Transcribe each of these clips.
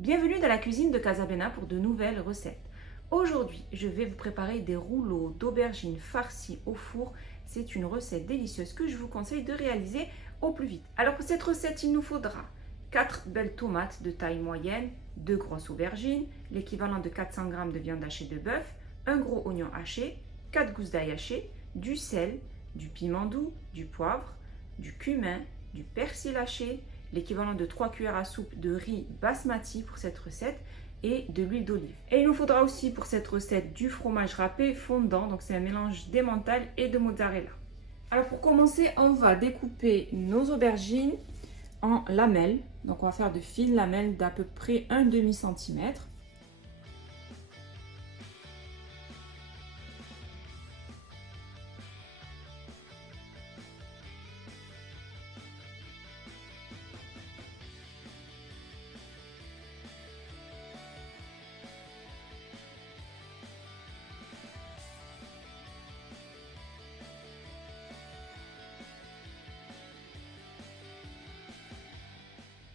Bienvenue dans la cuisine de Casabena pour de nouvelles recettes. Aujourd'hui, je vais vous préparer des rouleaux d'aubergines farcies au four. C'est une recette délicieuse que je vous conseille de réaliser au plus vite. Alors pour cette recette, il nous faudra 4 belles tomates de taille moyenne, 2 grosses aubergines, l'équivalent de 400 g de viande hachée de bœuf, un gros oignon haché, 4 gousses d'ail hachées, du sel, du piment doux, du poivre, du cumin, du persil haché, l'équivalent de 3 cuillères à soupe de riz basmati pour cette recette et de l'huile d'olive. Et il nous faudra aussi pour cette recette du fromage râpé fondant, donc c'est un mélange d'emmental et de mozzarella. Alors pour commencer, on va découper nos aubergines en lamelles. Donc on va faire de fines lamelles d'à peu près un demi-centimètre.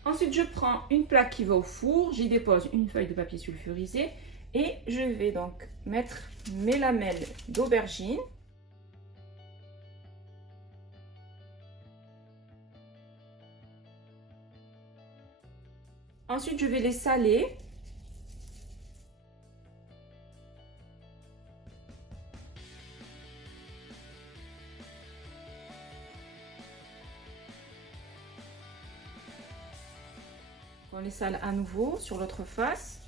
Ensuite, je prends une plaque qui va au four, j'y dépose une feuille de papier sulfurisé et je vais donc mettre mes lamelles d'aubergine. Ensuite, je vais les saler. On les sale à nouveau sur l'autre face.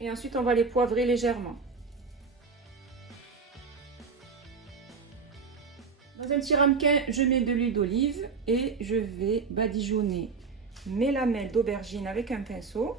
Et ensuite, on va les poivrer légèrement. Dans un petit ramequin, je mets de l'huile d'olive et je vais badigeonner mes lamelles d'aubergine avec un pinceau.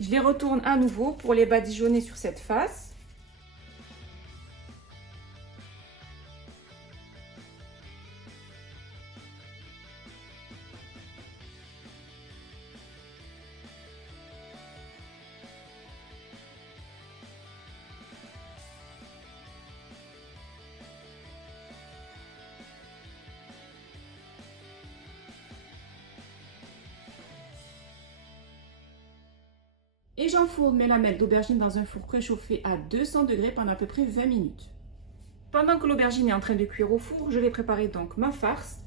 Je les retourne à nouveau pour les badigeonner sur cette face. Et j'enfourne mes lamelles d'aubergine dans un four préchauffé à 200 degrés pendant à peu près 20 minutes. Pendant que l'aubergine est en train de cuire au four, je vais préparer donc ma farce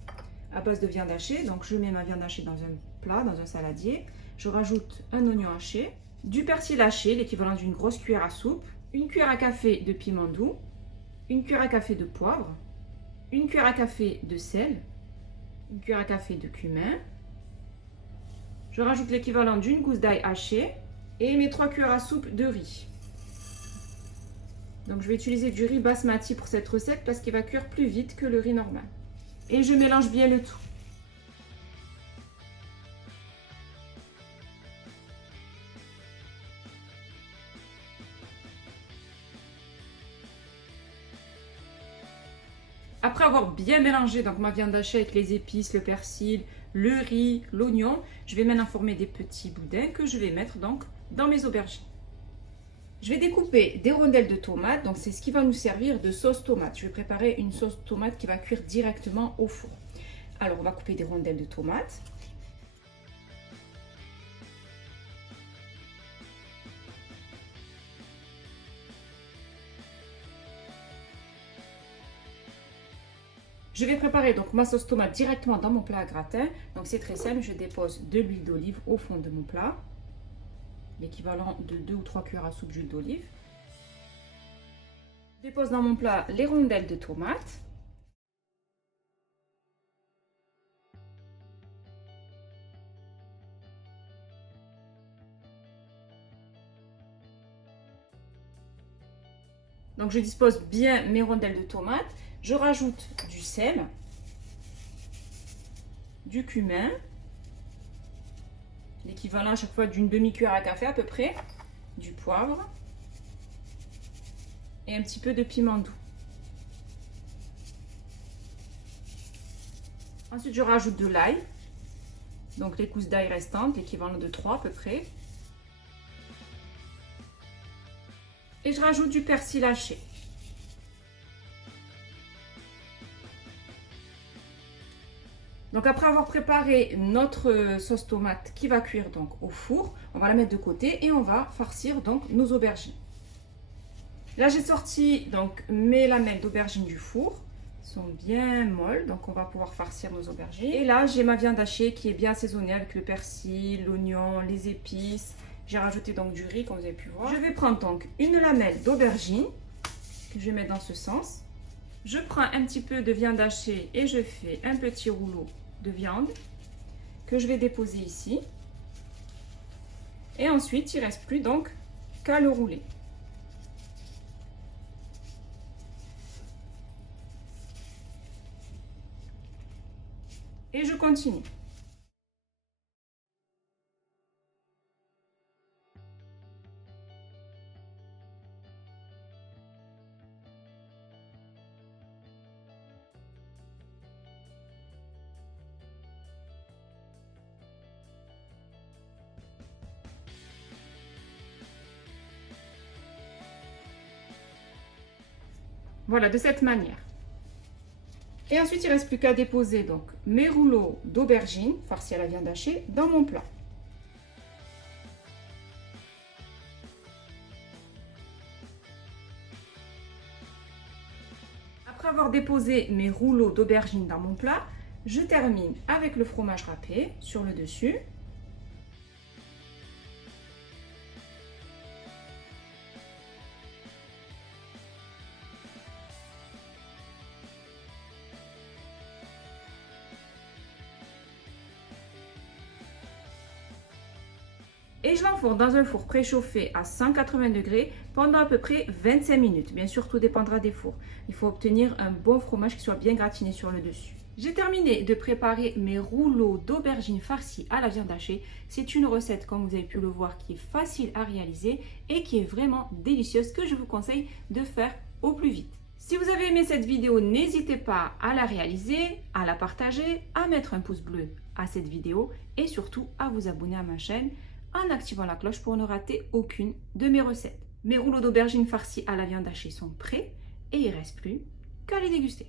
à base de viande hachée. Donc je mets ma viande hachée dans un plat, dans un saladier. Je rajoute un oignon haché, du persil haché, l'équivalent d'une grosse cuillère à soupe, une cuillère à café de piment doux, une cuillère à café de poivre, une cuillère à café de sel, une cuillère à café de cumin. Je rajoute l'équivalent d'une gousse d'ail hachée et mes 3 cuillères à soupe de riz. Donc je vais utiliser du riz basmati pour cette recette parce qu'il va cuire plus vite que le riz normal. Et je mélange bien le tout. Après avoir bien mélangé donc ma viande hachée avec les épices, le persil, le riz, l'oignon, je vais maintenant former des petits boudins que je vais mettre donc dans mes aubergines. Je vais découper des rondelles de tomates, donc c'est ce qui va nous servir de sauce tomate. Je vais préparer une sauce tomate qui va cuire directement au four. Alors on va couper des rondelles de tomates. Je vais préparer donc ma sauce tomate directement dans mon plat à gratin. Donc c'est très simple, je dépose de l'huile d'olive au fond de mon plat. L'équivalent de 2 ou 3 cuillères à soupe d'huile d'olive. Je dépose dans mon plat les rondelles de tomates. Donc je dispose bien mes rondelles de tomates. Je rajoute du sel, du cumin, l'équivalent à chaque fois d'une demi-cuillère à café à peu près, du poivre et un petit peu de piment doux. Ensuite, je rajoute de l'ail. Donc les gousses d'ail restantes, l'équivalent de 3 à peu près. Et je rajoute du persil haché. Donc après avoir préparé notre sauce tomate qui va cuire donc au four, on va la mettre de côté et on va farcir donc nos aubergines. Là j'ai sorti donc mes lamelles d'aubergines du four, elles sont bien molles, donc on va pouvoir farcir nos aubergines. Et là j'ai ma viande hachée qui est bien assaisonnée avec le persil, l'oignon, les épices. J'ai rajouté donc du riz comme vous avez pu voir. Je vais prendre donc une lamelle d'aubergine que je vais mettre dans ce sens. Je prends un petit peu de viande hachée et je fais un petit rouleau de viande que je vais déposer ici. Et ensuite, il ne reste plus donc qu'à le rouler. Et je continue. Voilà, de cette manière. Et ensuite, il ne reste plus qu'à déposer donc mes rouleaux d'aubergines farcis à la viande hachée dans mon plat. Après avoir déposé mes rouleaux d'aubergines dans mon plat, je termine avec le fromage râpé sur le dessus. Et je l'enfourne dans un four préchauffé à 180 degrés pendant à peu près 25 minutes. Bien sûr, tout dépendra des fours. Il faut obtenir un bon fromage qui soit bien gratiné sur le dessus. J'ai terminé de préparer mes rouleaux d'aubergines farcis à la viande hachée. C'est une recette, comme vous avez pu le voir, qui est facile à réaliser et qui est vraiment délicieuse, que je vous conseille de faire au plus vite. Si vous avez aimé cette vidéo, n'hésitez pas à la réaliser, à la partager, à mettre un pouce bleu à cette vidéo et surtout à vous abonner à ma chaîne en activant la cloche pour ne rater aucune de mes recettes. Mes rouleaux d'aubergines farcis à la viande hachée sont prêts et il ne reste plus qu'à les déguster.